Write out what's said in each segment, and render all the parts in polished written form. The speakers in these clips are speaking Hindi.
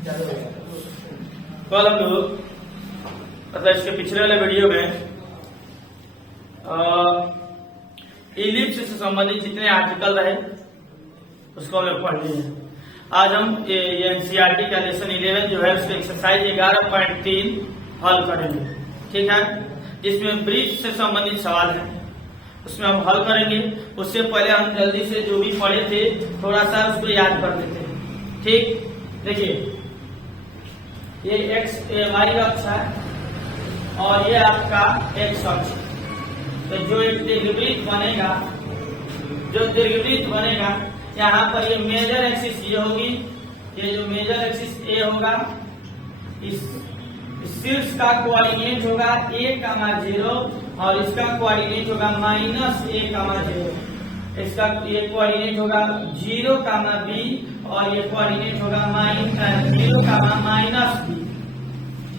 कल हम लोग मतलब इसके पिछले वाले वीडियो में इलिप्स से संबंधित जितने आर्टिकल रहे उसको हम लोग पढ़ लिए। आज हम एनसीईआरटी का लेसन 11 जो है उसके एक्सरसाइज 11.3 हल करेंगे, ठीक है, जिसमें ब्रीज से संबंधित सवाल है उसमें हम हल करेंगे। उससे पहले हम जल्दी से जो भी पढ़े थे थोड़ा सा उसको याद कर लेते हैं, ठीक। देखिए ये एक्स वाई अक्ष है और ये आपका एक्स अक्ष, तो जो एक दीर्घवृत्त बनेगा, यहाँ पर ये मेजर एक्सिस ये होगी, ये जो मेजर एक्सिस ए होगा, इस शीर्ष का कोऑर्डिनेट होगा a,0 और इसका कोऑर्डिनेट होगा -a,0। इसका ये कोऑर्डिनेट होगा 0,b और ये कोऑर्डिनेट होगा -0,-b,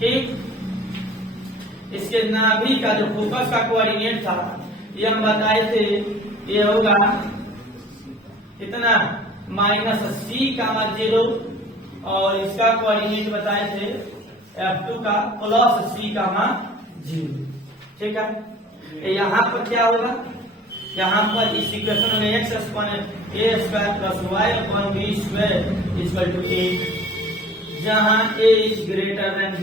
ठीक। इसके नाभि का जो फोकस का कोऑर्डिनेट था ये हम बताए थे, ये होगा कितना -c,0 और इसका कोऑर्डिनेट बताए थे F2 का +c,0, ठीक है। यहाँ पर क्या होगा, यहाँ पर इस इक्वेशन में x a² + y/b² = 8, जहाँ a is greater than b।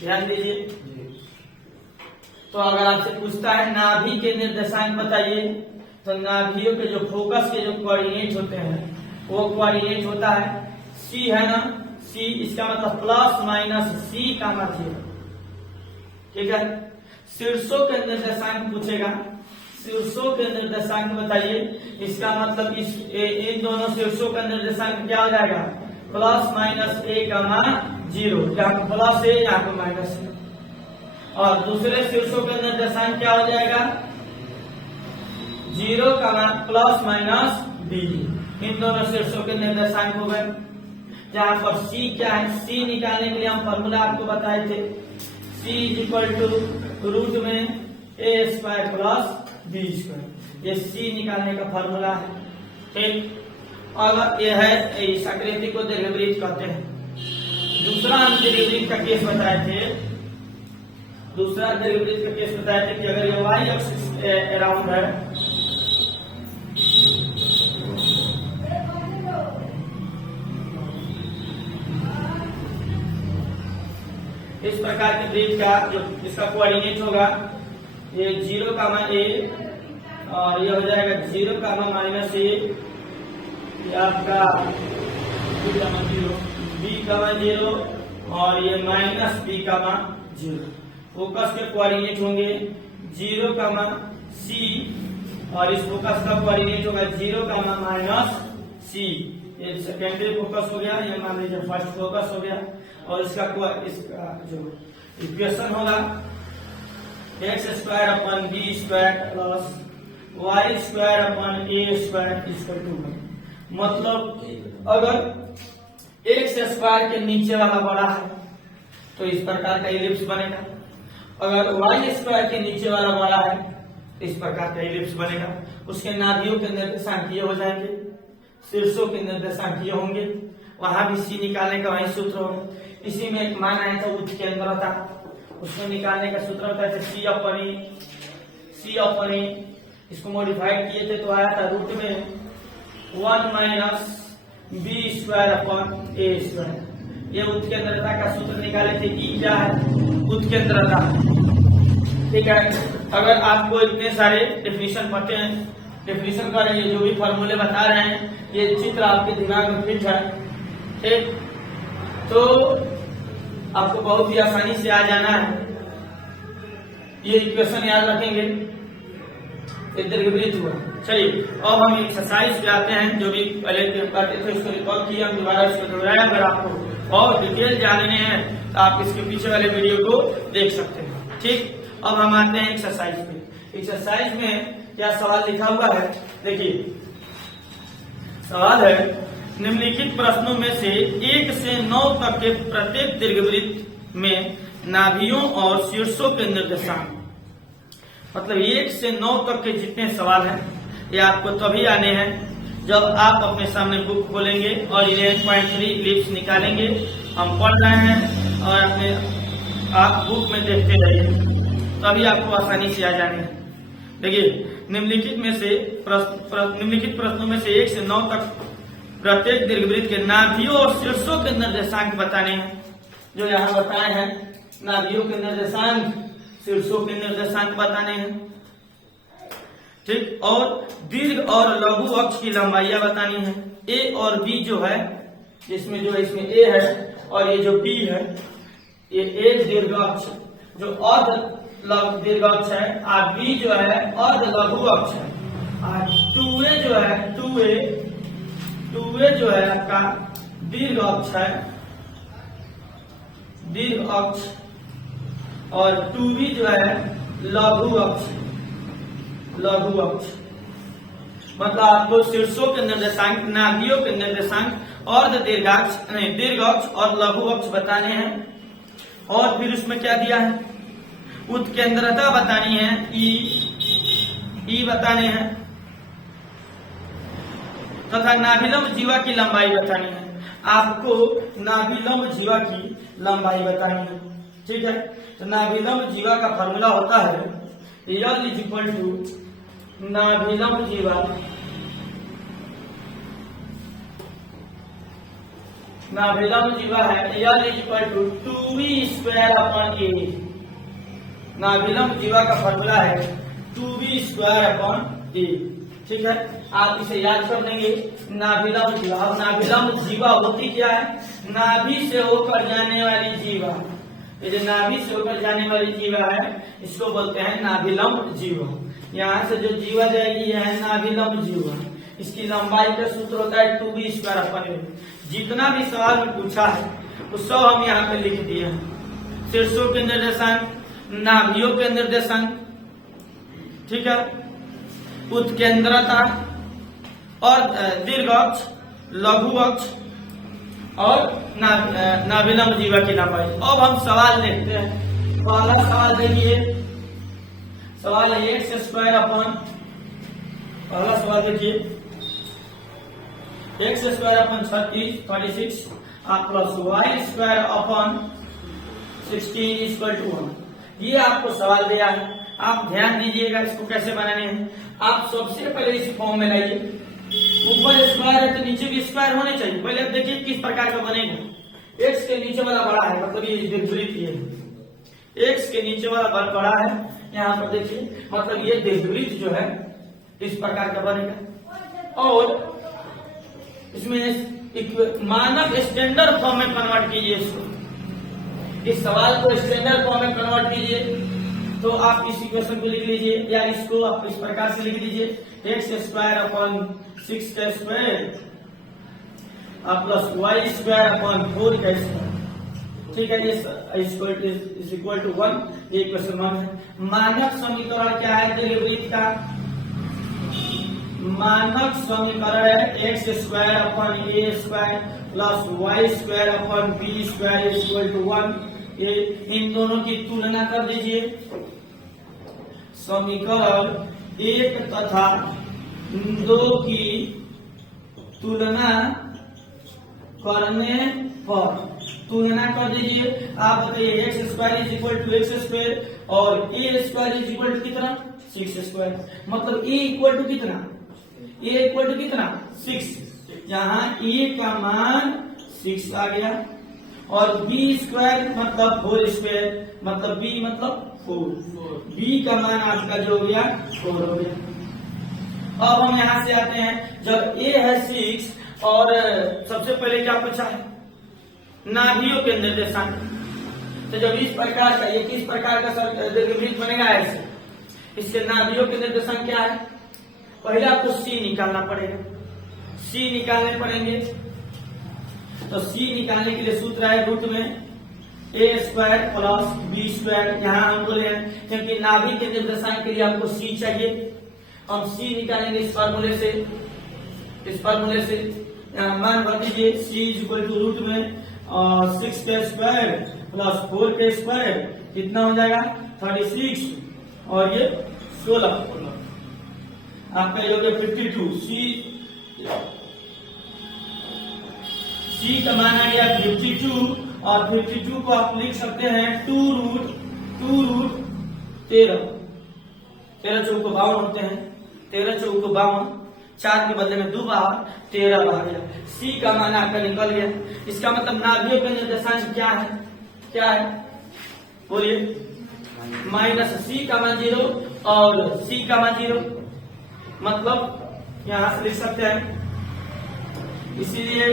ध्यान दीजिए। तो अगर आपसे पूछता है नाभि के निर्देशांक बताइए, तो नाभियों के जो फोकस के जो कोऑर्डिनेट होते हैं वो कोऑर्डिनेट होता है c, है ना, c, इसका मतलब ±c,0, ठीक है। शीर्षों के निर्देशांक पूछेगा, शीर्षों के निर्देशांक बताइए, इसका मतलब इन दोनों शीर्षों का निर्देशांक क्या हो जाएगा, +-a,0, यहाँ पर प्लस है यहाँ पर माइनस है। और दूसरे शीर्षों के निर्देशांक क्या हो जाएगा, 0, ±b। इन दोनों शीर्षों के निर्देशांक हो गए। जहाँ पर c क्या है, c निकालने के लिए हम फॉर्मूला आपको बताए थे, c = रूट में a² + b², ये c निकालने का फॉर्मूला है, ठीक। और ये है इस आकृति को दीर्घवृत्त कहते हैं। दूसरा हम दीर्घवृत्त का केस बताए थे, कि अगर ये y एक्सिस अराउंड है, इस प्रकार के वृत्त का जो इसका कोऑर्डिनेट होगा ये 0,a और ये हो जाएगा 0,-a, ये आपका b,0 और ये -b,0। फोकस के कोऑर्डिनेट होंगे 0,c और इस फोकस का कोऑर्डिनेट होगा 0,-c। ये सेकेंडरी फोकस हो गया, ये मान लीजिए फर्स्ट फोकस हो गया। और इसका जो इक्वेशन होगा x² / b² + y² = 2। मतलब अगर x² के नीचे वाला बड़ा है तो इस प्रकार का इलिप्स बनेगा, अगर y² के नीचे वाला बड़ा है तो इस प्रकार का इलिप्स बनेगा। उसके नाभियों के निर्देशांक ये हो जाएंगे, शीर्षों के निर्देशांक ये होंगे, वहां भी c निकालने का वही सूत्र होगा। इसी में एक मान आया था उत्केंद्रता, उसको निकालने का सूत्र होता है c/a। इसको मॉडिफाइड किए थे तो आया था रूट में 1 - b²/a²। ये उत्केंद्रता का सूत्र निकाले थे। ई क्या है, उत्केंद्रता, ठीक है। अगर आपको इतने सारे डेफिनेशन पढ़ते हैं, डेफिनेशन का ये जो भी फॉर्मूले बता रहे हैं ये चित्र आपके दिमाग में फिट है, ठीक, तो आपको बहुत ही आसानी से आ जाना है। ये इक्वेशन याद रखेंगे, दीर्घवृत्त हुआ। चलिए अब हम एक्सरसाइज पे आते हैं। जो भी पहले करते थे उसको रिकॉल किया, हम दोबारा इसको दोहराया। अगर आपको और डिटेल जानने हैं तो आप इसके पीछे वाले वीडियो को देख सकते हैं, ठीक। अब हम आते हैं एक्सरसाइज पे। एक्सरसाइज में क्या सवाल लिखा हुआ है, देखिए सवाल है, निम्नलिखित प्रश्नों में से 1 से 9 तक के प्रत्येक दीर्घवृत्त में नाभियों और शीर्षों के निर्देशांक, मतलब 1 से 9 तक के जितने सवाल हैं ये आपको तभी आने हैं जब आप अपने सामने बुक खोलेंगे और 11.3 इलिप्स निकालेंगे, हम पढ़ रहे हैं और अपने आप बुक में देखते रहिए, तभी आपको आसानी से आ जाने। देखिए निम्नलिखित प्रश्नों में से 1 से 9 तक प्रत्येक दीर्घवृत्त के नाभियों और शीर्षों के निर्देशांक बताने हैं। जो यहाँ बताए हैं नाभियों के निर्देशांक, शीर्षों के निर्देशांक बताने हैं, ठीक। और दीर्घ और लघु अक्ष की लंबाइयां बतानी है। ए और बी जो है, इसमें जो है इसमें ए है और ये जो बी है, ये ए दीर्घ अक्ष जो अर्ध दीर्घ अक्ष है, और बी जो है अर्ध लघु अक्ष है, और 2a जो है 2a जो है आपका दीर्घ अक्ष है, दीर्घ अक्ष, और 2b जो है लघु अक्ष, लघु अक्ष। मतलब आपको शीर्षों के निर्देशांक, नाभियों के निर्देशांक, अर्ध दीर्घाक्ष नहीं दीर्घ अक्ष और लघु अक्ष बताने हैं। और फिर उसमें क्या दिया है, उत्केंद्रता बतानी है, ई बताने हैं, तथा नाभिलंब जीवा की लंबाई बतानी है। आपको नाभिलंब जीवा की लंबाई बतानी है, ठीक है। तो नाभिलंब जीवा का फॉर्मूला होता है L इज इक्वल टू नाभिलंब जीवा, नाभिलंब जीवा है L is equal to 2b² A। नाभिलंब जीवा का फॉर्मूला है 2b² A, ठीक है। आप इसे याद कर लेंगे। नाभिलंब जीवा, अब नाभिलंब जीवा होती क्या है, नाभि से होकर जाने वाली जीवा। ये जो नाभि से होकर जाने वाली जीवा है, इसको बोलते हैं नाभिलंब जीवा। यहाँ से जो जीवा जाएगी यह है नाभिलंब जीवा। इसकी लंबाई का सूत्र होता है 2b²। जितना भी सवाल में पूछा है वो सब हम यहाँ पे लिख दिए हैं। शीर्षों के निर्देशांक, नाभियों के निर्देशांक, ठीक है, उत्केंद्रता और दीर्घ अक्ष, लघु अक्ष और नाभिलंब जीवा की लंबाई। अब हम सवाल देखते हैं। पहला सवाल देखिए, सवाल है x², पहला सवाल देखिए x²/36 प्लस y²/16 ये आपको सवाल दिया है। आप ध्यान दीजिएगा इसको कैसे बनाने हैं। आप सबसे पहले इस फॉर्म में लाइए, ऊपर स्क्वायर है तो नीचे भी स्क्वायर होने चाहिए। पहले आप देखिए किस प्रकार का बनेगा। x के नीचे वाला बड़ा है, मतलब ये दीर्घवृत्त है। x के नीचे वाला बड़ा है, यहाँ पर देखिए, मतलब ये दीर्घवृत्त जो है इस प्रकार का बनेगा। और इसमें मानक स्टैंडर्ड फॉर्म में कन्वर्ट कीजिए इसको, इस सवाल को स्टैंडर्ड फॉर्म में कन्वर्ट कीजिए। तो आप इस इक्वेशन को लिख लीजिए, या इसको आप इस प्रकार से लिख लीजिए x²/6² प्लस y²/4, ठीक है। इज इक्वल टू 1, ये इक्वेशन 1 है। मानक समीकरण क्या है दीर्घवृत्त का? मानक समीकरण है x²/a² plus y²/b² equal to 1। ये इन दोनों की तुलना कर दीजिए। समीकरण 1 तथा 2 की तुलना करने पर, तुलना कर दीजिए। आप बताइए x² = x² और a² = कितना, 6²। मतलब a = कितना, a = कितना, 6। यहाँ a का मान 6 आ गया और b² मतलब 4², मतलब b मतलब 4। b का मान आपका जो हो गया 4 हो गया। अब हम यहाँ से आते हैं, जब a है 6 और सबसे पहले क्या पूछा है, नाभियों के निर्देशांक। तो जब इस प्रकार का, ये किस प्रकार का दीर्घवृत्त बनेगा ऐसे, इसके नाभियों के निर्देशांक क्या है, पहले आपको c निकालना पड़ेगा, c निकालने पड़ेंगे। तो c निकालने के लिए सूत्र है रूट में a² प्लस b²। यहाँ हम बोले हैं क्योंकि नाभि के निर्देशांक के लिए आपको c चाहिए, हम c निकालेंगे इस फार्मूले से, इस फार्मूले से। यहाँ मान भर दीजिए, c = रूट में 6² प्लस 4² कितना हो जाएगा 36 और ये 16, आपका ये हो गया 52। c सी का मान आ गया 52 और 52 को आप लिख सकते हैं 2 रूट 13 चौक 52 होते हैं, 13 चौक 52, 4 के बदले में 2 बाहर 13 बाहर गया। सी का मान आपका निकल गया। इसका मतलब नाभियों का निर्देशांक क्या है, क्या है बोलिए? माइनस सी का मान 0 और सी का मान 0, मतलब यहां से लिख सकते हैं। इसीलिए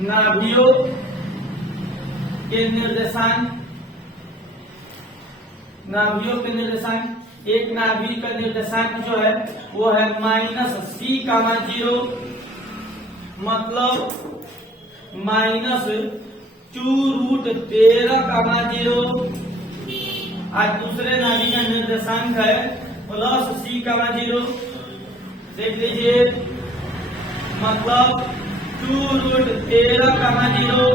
नाभियों के निर्देशांक, एक नाभि का निर्देशांक जो है वो है माइनस सी का मान 0, मतलब माइनस 2 रूट 13 का मान 0। आज दूसरे नाभि का निर्देशांक है प्लस सी का मान 0, देख लीजिए, मतलब 2 रूट 13 का मान 0।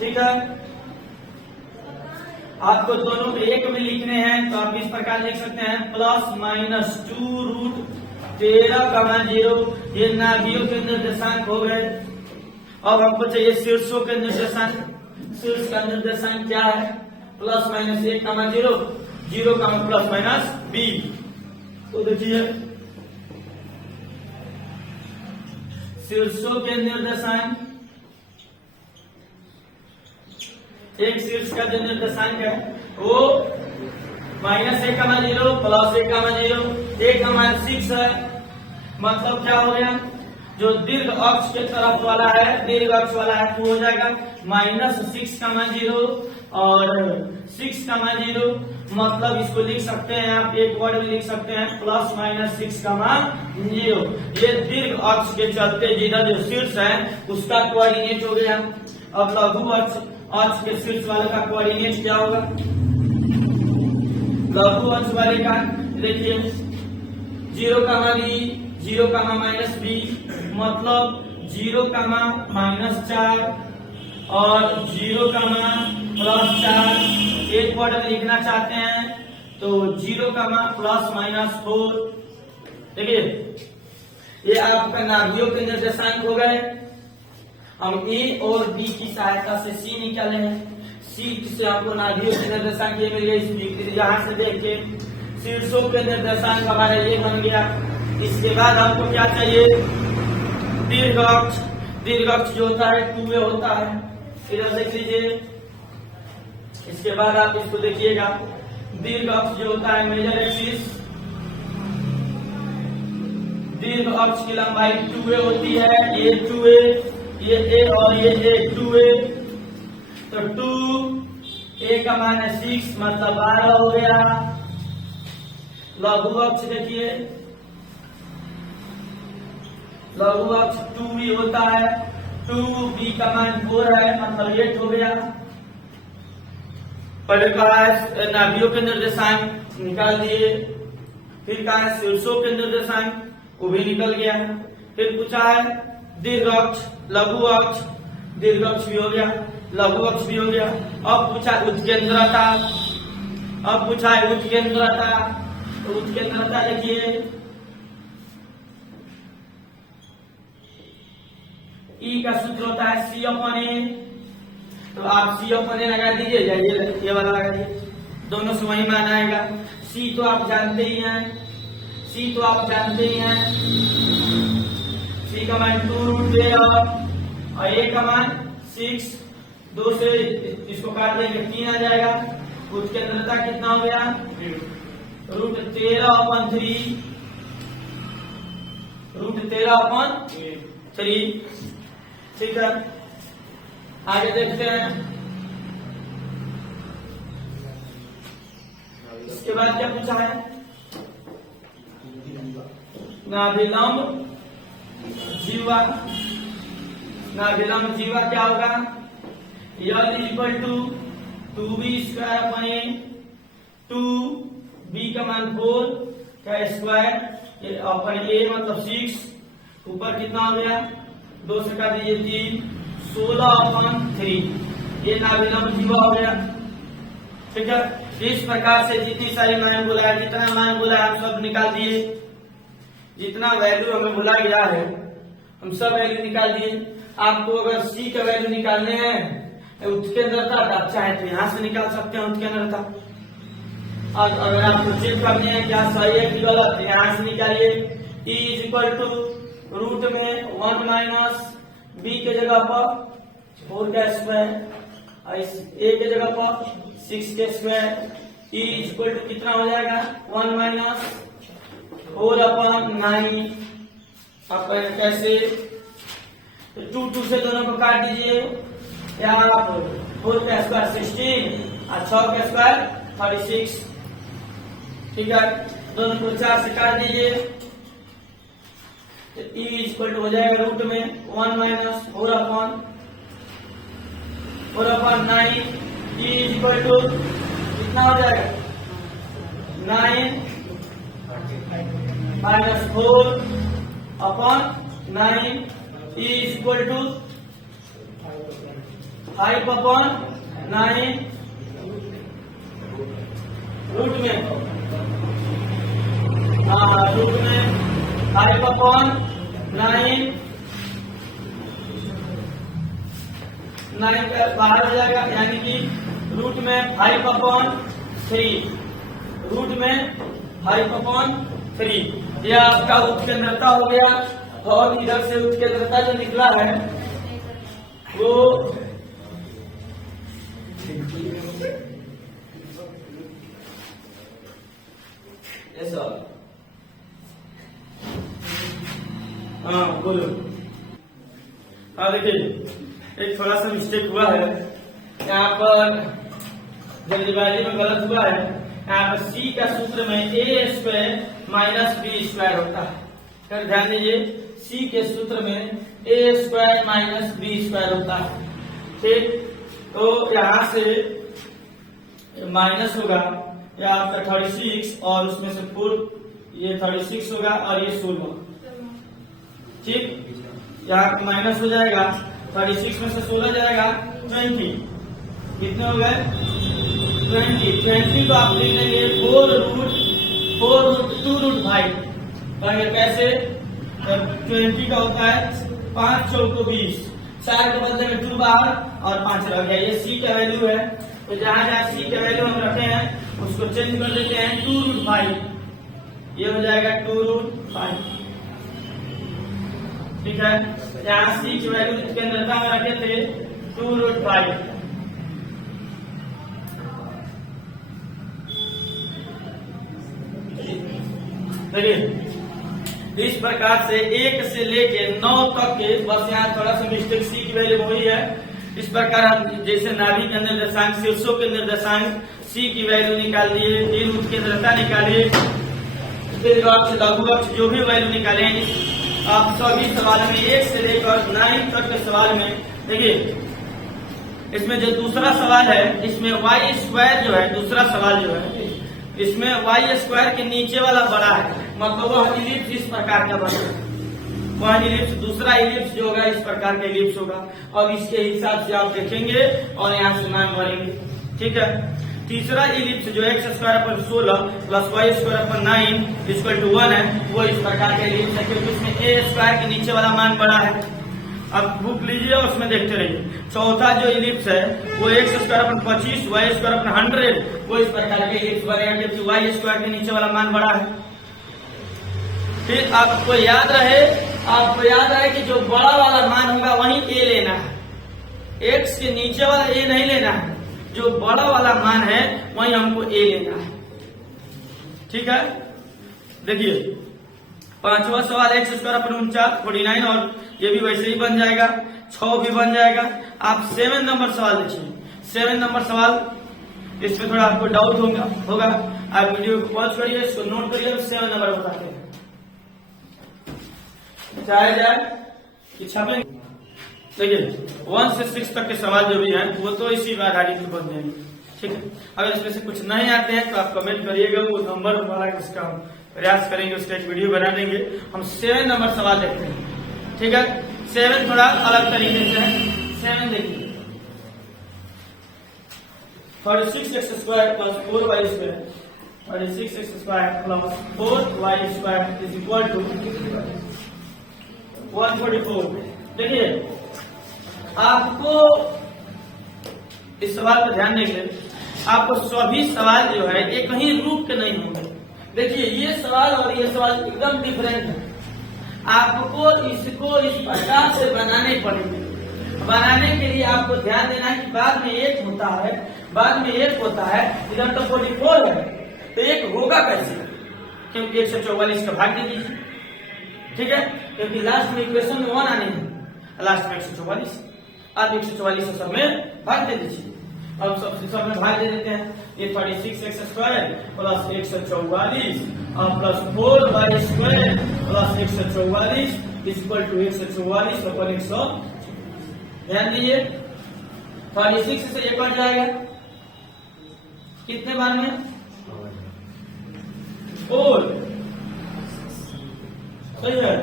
ठीक है, आपको दोनों को एक में लिखने हैं तो आप इस प्रकार लिख सकते हैं प्लस माइनस 2 रूट 13 का मान 0। ये नाभियों के निर्देशांक हो गए। अब हमको चाहिए शीर्षों के निर्देशांक। शीर्ष का निर्देशांक क्या है? प्लस माइनस 1 का मान 0, 0 का मान प्लस माइनस b। तो देखिए शीर्षों के निर्देशांक, एक शीर्ष का जो निर्देशांक है वो माइनस 1 का मान 0, प्लस 1 का मान 0, 1 का मान 6 है। मतलब क्या हो गया? जो दीर्घ अक्ष के तरफ वाला है, दीर्घ अक्ष वाला है तो हो जाएगा माइनस 6 का मान 0 और 6 का मान 0। मतलब इसको लिख सकते हैं आप एक वर्ड में लिख सकते हैं प्लस माइनस 6 का मान 0। ये दीर्घ अक्ष के चलते जिधर जो शीर्ष है उसका कोऑर्डिनेट हो गया। अब लघु अक्ष के शीर्ष वाले का कोऑर्डिनेट क्या होगा? लघु अक्ष वाले का देखिए 0 का मान e, 0 का मान माइनस b, मतलब 0 का मान माइनस 4 और 0 का मान प्लस 4। एक वर्ड में लिखना चाहते हैं तो 0 का मान प्लस माइनस 4। देखिए ये आपका नाभियों के निर्देशांक हो गए। हम ए और बी की सहायता से सी निकाले हैं। सी से आपको नाभियों के निर्देशांक ये मिल गए। यहाँ से देखिए शीर्षों के निर्देशांक हमारा ये बन गया। इसके बाद हमको क्या चाहिए? दीर्घ अक्ष। दीर्घ अक्ष जो होता है 2a होता है, इधर देख लीजिए। इसके बाद आप इसको देखिएगा, दीर्घ अक्ष जो होता है मेजर एक्सिस, दीर्घ अक्ष की लंबाई 2a होती है। ये 2a, ये a और ये a 2a, तो 2a का मान है 6, मतलब 12 हो गया। लघु अक्ष देखिए, लघु अक्ष 2b होता है, 2b का मान 4 है, मतलब 8 हो गया। पहले कहा है नाभियों के निर्देशांक निकाल दिए, फिर कहा है शीर्षों के निर्देशांक वो भी निकल गया है, फिर पूछा है दीर्घ अक्ष, लघु अक्ष, दीर्घ अक्ष भी हो गया, लघु अक्ष भी हो गया। अब पूछा उत्केंद्रता, अब पूछा है उत्केंद्रता। तो उत्केंद्रता देखिए ई का सूत्र होता है C/A, तो आप C/A लगा दीजिए, ये वाला लगा दीजिए, दोनों से वही मान आएगा। C तो आप जानते ही हैं, C तो आप जानते ही हैं, C का मान 2 रूट 13 और A का मान 6, 2 से इसको काट देंगे 3 आ जाएगा। उत्केंद्रता कितना हो गया? Root 13/3, root 13/3। ठीक है, आगे देखते हैं। इसके बाद क्या पूछा है? नाभिलंब जीवा। नाभिलंब जीवा क्या होगा? L = 2b²/a, 2b का मान 4 का स्क्वायर अपन a मतलब 6, ऊपर कितना हो गया? 2 से काट दीजिए 3, 16/3। ये नाभिलंब जीवा हो गया। ठीक है, इस प्रकार से जितनी सारी मान बोला है, जितना मान बोला है हम सब निकाल दिए। जितना वैल्यू हमें बोला गया है हम सब वैल्यू निकाल दिए। आपको अगर सी का वैल्यू निकालने हैं उसके अंदर था, आप चाहे तो यहाँ से निकाल सकते हैं उसके अंदर था। और अगर आपको चेक करने हैं क्या सही है कि गलत, यहाँ से निकालिए। E is equal to root में 1 माइनस बी के जगह पर 4 का स्क्वायर और इस ए के जगह पर 6 के square. E is equal to कितना हो जाएगा 1 माइनस 4 अपॉन 9। आप कैसे 2 से दोनों को काट दीजिए, या आप 4 का स्क्वायर 16 और 6 का स्क्वायर 36। ठीक है, दोनों को 4 से काट दीजिए तो ई इक्वल टू हो जाएगा रूट में 1 minus 4 upon 9। E equal to कितना हो जाएगा 9 minus 4 upon 9। E equal to 5 upon 9 root में 5 अपॉन 9 का बाहर हो जाएगा, यानी कि रूट में 5 अपॉन 3, रूट में 5 अपॉन 3। यह आपका उत्केंद्रता हो गया। और इधर से उत्केंद्रता जो निकला है वो ऐसा, हाँ बोलो। हाँ देखिए एक थोड़ा सा मिस्टेक हुआ है यहाँ पर, जल्दीबाजी में गलत हुआ है। यहाँ पर सी का सूत्र में ए स्क्वायर माइनस बी स्क्वायर होता है। फिर ध्यान दीजिए, सी के सूत्र में ए स्क्वायर माइनस बी स्क्वायर होता है। ठीक, तो यहाँ से माइनस होगा या आपका 36 और उसमें से 4 ये 36 होगा और ये 16। ठीक, यहाँ माइनस हो जाएगा, 36 में से 16 जाएगा 20। कितने हो गए 20 को आप लिख लेंगे 4 रूट 2 रूट 5। कैसे 20 का होता है 5 चौको 20, 4 के बदले में 2 बाहर और 5 रह गया। ये सी का वैल्यू है, तो जहां जहां सी का वैल्यू हम रखे हैं उसको चेंज कर देते हैं 2 रूट 5। ये हो जाएगा 2 रूट 5। ठीक है, जहां सी की वैल्यू के अंदर में रखे थे 2 रूट 5। देखिए इस प्रकार से 1 से लेके 9 तक के, बस यहाँ थोड़ा सा मिस्टेक सी की वैल्यू वही है। इस प्रकार हम जैसे नाभि के निर्देशांक, शीर्षों के निर्देशांक, सी की वैल्यू निकाल दिए, तीन उत्केंद्रता निकालिए, फिर आपसे लघु अक्ष जो भी वैल्यू निकाले आप सभी सवाल में 1 से लेकर 9 तक के सवाल में देखिए। इसमें जो दूसरा सवाल है इसमें वाई स्क्वायर जो है, दूसरा सवाल जो है इसमें वाई स्क्वायर के नीचे वाला बड़ा है, मतलब वह इलिप्स इस प्रकार का बना है। वह इलिप्स, दूसरा इलिप्स जो होगा इस प्रकार का इलिप्स होगा और इसके हिसाब से आप देखेंगे और यहाँ से मान भरेंगे। ठीक है, तीसरा इलिप्स जो एक्स स्क्वायर पर 16 प्लस वाई स्क्वायर पर 9 इक्वल टू 1 है, वो इस प्रकार का इलिप्स है क्योंकि उसमें ए स्क्वायर के नीचे वाला मान बड़ा है। अब बुक लीजिए और उसमें देखते रहिए। चौथा जो इलिप्स है वो x square upon 25 y square upon 100, वो इस प्रकार के इलिप्स बनेगा क्योंकि वाई स्क्वायर के नीचे वाला मान बड़ा है। फिर आपको याद रहे कि जो बड़ा वाला मान होगा वही ए लेना है, एक्स के नीचे वाला ए नहीं लेना है, जो बड़ा वाला मान है वही हमको ए लेना है। ठीक है, देखिए पांचवा सवाल एक्स स्क्वायर अपन 49 और ये भी वैसे ही बन जाएगा, 6 भी बन जाएगा। आप 7 नंबर सवाल देखिए। 7 नंबर सवाल, इसमें थोड़ा आपको डाउट होगा, आप वीडियो को पॉज करिए, इसको नोट करिए, 7 नंबर बताते हैं। चाहे जाए कि छापेंगे। देखिए 1 से 6 तक के सवाल जो भी हैं वो तो इसी आधारित बन जाएंगे। ठीक है, अगर इसमें से कुछ नहीं आते हैं तो आप कमेंट करिएगा, वो नंबर वाला इसका प्रयास करेंगे, उसका एक वीडियो बना देंगे। हम 7 नंबर सवाल देखते हैं। ठीक है, 7 थोड़ा अलग तरीके से है। 7 देखिए, 36 x square plus 4 y square 36x square plus 4y square is equal to 144। देखिए आपको इस सवाल पर ध्यान देंगे, आपको सभी सवाल जो है ये कहीं रूप के नहीं होंगे। देखिए ये सवाल और ये सवाल एकदम डिफरेंट है। आपको इसको इस प्रकार से बनाने पड़ेंगे। बनाने के लिए आपको ध्यान देना है कि बाद में एक होता है, इधर तो 44 है तो एक होगा कैसे, क्योंकि 144 का भाग दे दीजिए, ठीक है, क्योंकि लास्ट में इक्वेशन में 1 आने हैं, लास्ट में 144, आप 144 सब में भाग दे दीजिए। अब सब में भाग दे देते हैं, ये 36x स्क्वायर प्लस 144 और plus 4y square plus 144 equal to 144 upon 100। ध्यान दीजिए 36 से ये कट जाएगा कितने बार में 4, सही है।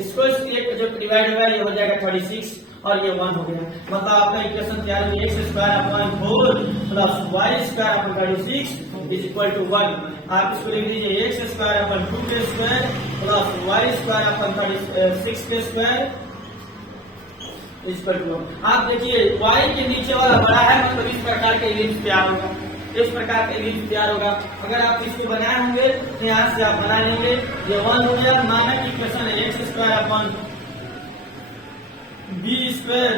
इसको एक जो डिवाइड होगा ये हो जाएगा 36 और ये 1 हो गया, मतलब आपका इक्वेशन तैयार हो गया x square upon 4 plus y square upon 36 is equal to 1। आप इसको लिख लीजिए x square upon 2k square plus y square upon 36k square is equal to 1। आप देखिए y के नीचे वाला बड़ा है, मतलब इस प्रकार के एलिप्स तैयार होगा, इस प्रकार के एलिप्स तैयार होगा। अगर आप इसको बनाए होंगे तो यहाँ से आप बना लेंगे, ये 1 हो गया। मानक इक्वेशन है x square upon b square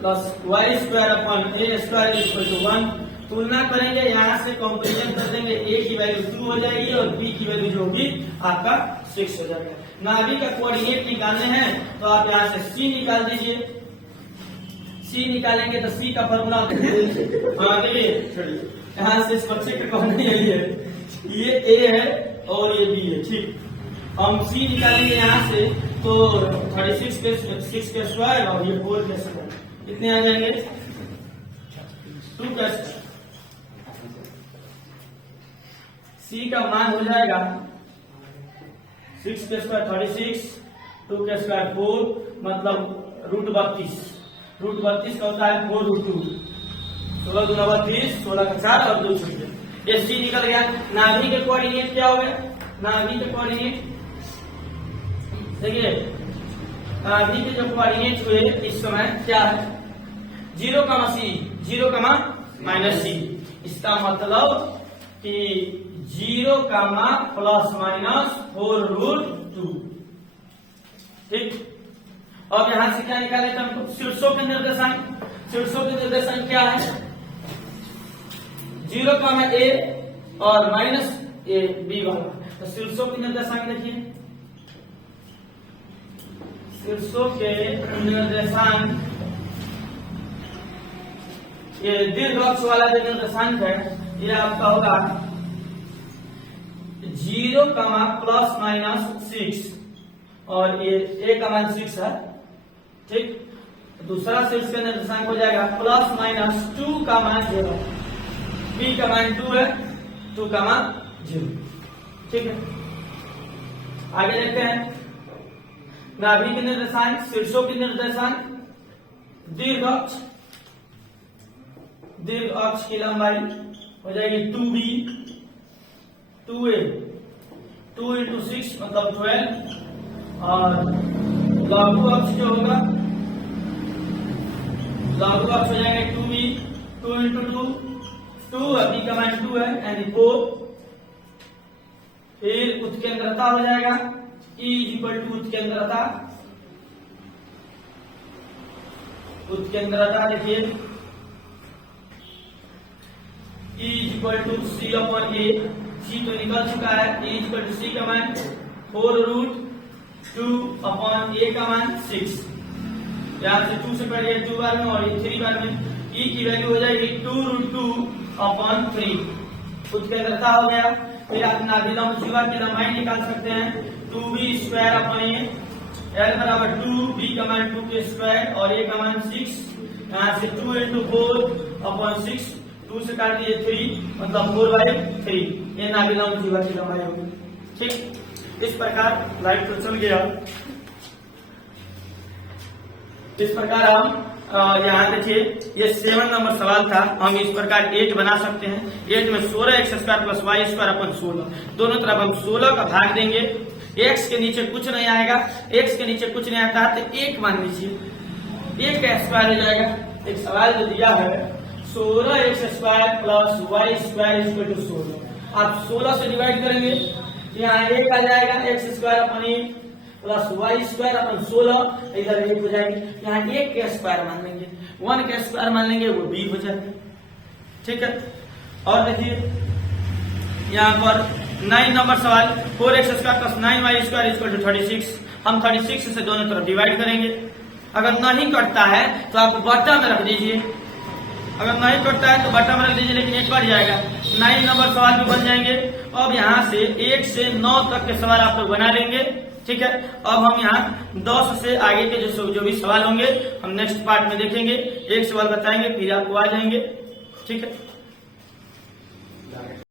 plus y square upon a square equal to 1। तुलना करेंगे, यहाँ से कंपेरिजन कर देंगे, a की वैल्यू 2 हो जाएगी और b की वैल्यू जो होगी आपका 6 हो जाएगा। नाभिक का कोऑर्डिनेट निकालने हैं तो आप यहाँ से c निकाल दीजिए, c निकालेंगे तो c का फॉर्मूला हाँ देखिए यहाँ से इस बच्चे का कौन नहीं है, ये a है और ये b है, ठीक। हम c निकालेंगे यहाँ से तो 36 के 6 के स्क्वायर और ये 4 के स्क्वायर कितने आ जाएंगे 2 का स्क्वायर। c का मान हो जाएगा 6 के स्क्वायर 36, 2 के स्क्वायर 4 मतलब √32 का होता है 4√2, 16 दूना 32, 16 का 4 और 2 छूट गया, ये c निकल गया। नाभि के कोऑर्डिनेट क्या हो गए, नाभि के कोऑर्डिनेट देखिए, नाभि के जो कोऑर्डिनेट हुए इस समय क्या है 0, c, 0, -c। इसका मतलब कि 0, ±4√2, ठीक। अब यहां से क्या निकाले तो हमको शीर्षों के निर्देशांक क्या है 0, a और -a b वाला। तो शीर्षों के निर्देशांक देखिए, शीर्षों के निर्देशांक ये दीर्घ अक्ष वाला जो निर्देशांक है ये आपका होगा 0, ±6 और ये a का मान 6 है, ठीक। दूसरा शीर्ष का निर्देशांक हो जाएगा ±2 का मान 0, b का मान 2 है, 2 का मान 0, ठीक है। आगे देखते हैं नाभि के निर्देशांक, शीर्षों के निर्देशांक, दीर्घ अक्ष की लंबाई हो जाएगी 2b, 2a, 2 × 6 मतलब 12 और लघु अक्ष जो होगा लघु अक्ष हो जाएगा 2b, 2 × 2, 2 b का मान 2 है यानी 4। फिर उत्केंद्रता हो जाएगा E = उत्केंद्रता देखिए E = c/a, c तो निकल चुका है, E = c का मान 4√2/a का मान 6, यहाँ से 2 से कट गया 2 बार में और 3 बार में, E की वैल्यू हो जाएगी 2√2/3, उत्केंद्रता हो गया। फिर आप नाभिलंब जीवा की लंबाई निकाल सकते हैं 2b²/a, l बराबर 2, b का मान 2 के स्क्वायर और a का मान 6, यहाँ से 2 × 4/6, 2 से काट दिए 3 मतलब 4/3, ये नाभिलंब जीवा की लंबाई होगी, ठीक। इस प्रकार लाइट तो चल गया। इस प्रकार हम यहाँ देखिए ये 7 नंबर सवाल था। हम इस प्रकार 8 बना सकते हैं। 8 में 16x² प्लस y² अपन 16, दोनों तरफ हम 16 का भाग देंगे। x के नीचे कुछ नहीं आएगा, x के नीचे कुछ नहीं आता है तो 1 मान लीजिए, 1 का स्क्वायर हो जाएगा। एक सवाल जो दिया है 16x² plus y² equal to 16, आप 16 से डिवाइड करेंगे, यहाँ 1 आ जाएगा, x² अपन 1 प्लस y² अपन 16, इधर 1 हो जाएगी। यहाँ 1 के स्क्वायर मान लेंगे, 1 के स्क्वायर मान लेंगे, वो b हो जाएगा। ठीक है। और देखिए यहाँ पर 9 नंबर सवाल 4x² plus 9y² equal to 36, हम 36 से दोनों तरफ डिवाइड करेंगे। अगर नहीं कटता है तो आप बट्टा में रख दीजिए, अगर नहीं कटता है तो बट्टा में रख दीजिए, लेकिन एक कट जाएगा। 9 नंबर सवाल भी बन जाएंगे। अब यहाँ से 1 से 9 तक के सवाल आप लोग बना लेंगे। ठीक है। अब हम यहाँ 10 से आगे के जो भी सवाल होंगे हम नेक्स्ट पार्ट में देखेंगे, एक सवाल बताएंगे फिर आपको आ जाएंगे। ठीक है।